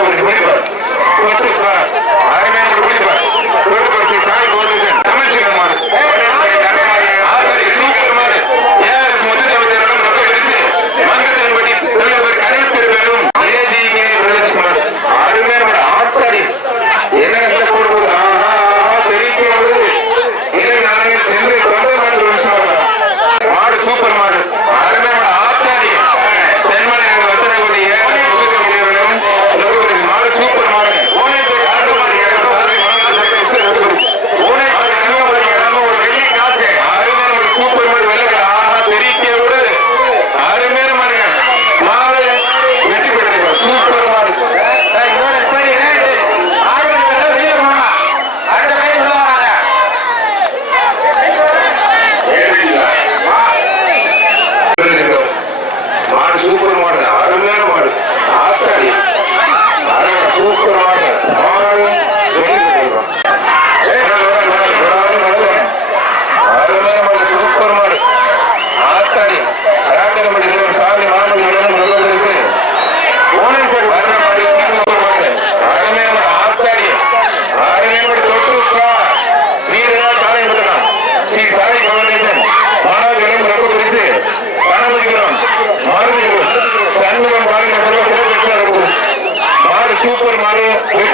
ಅವರಿಗೆ ಬರೀಬಾರ್ದು Yeah.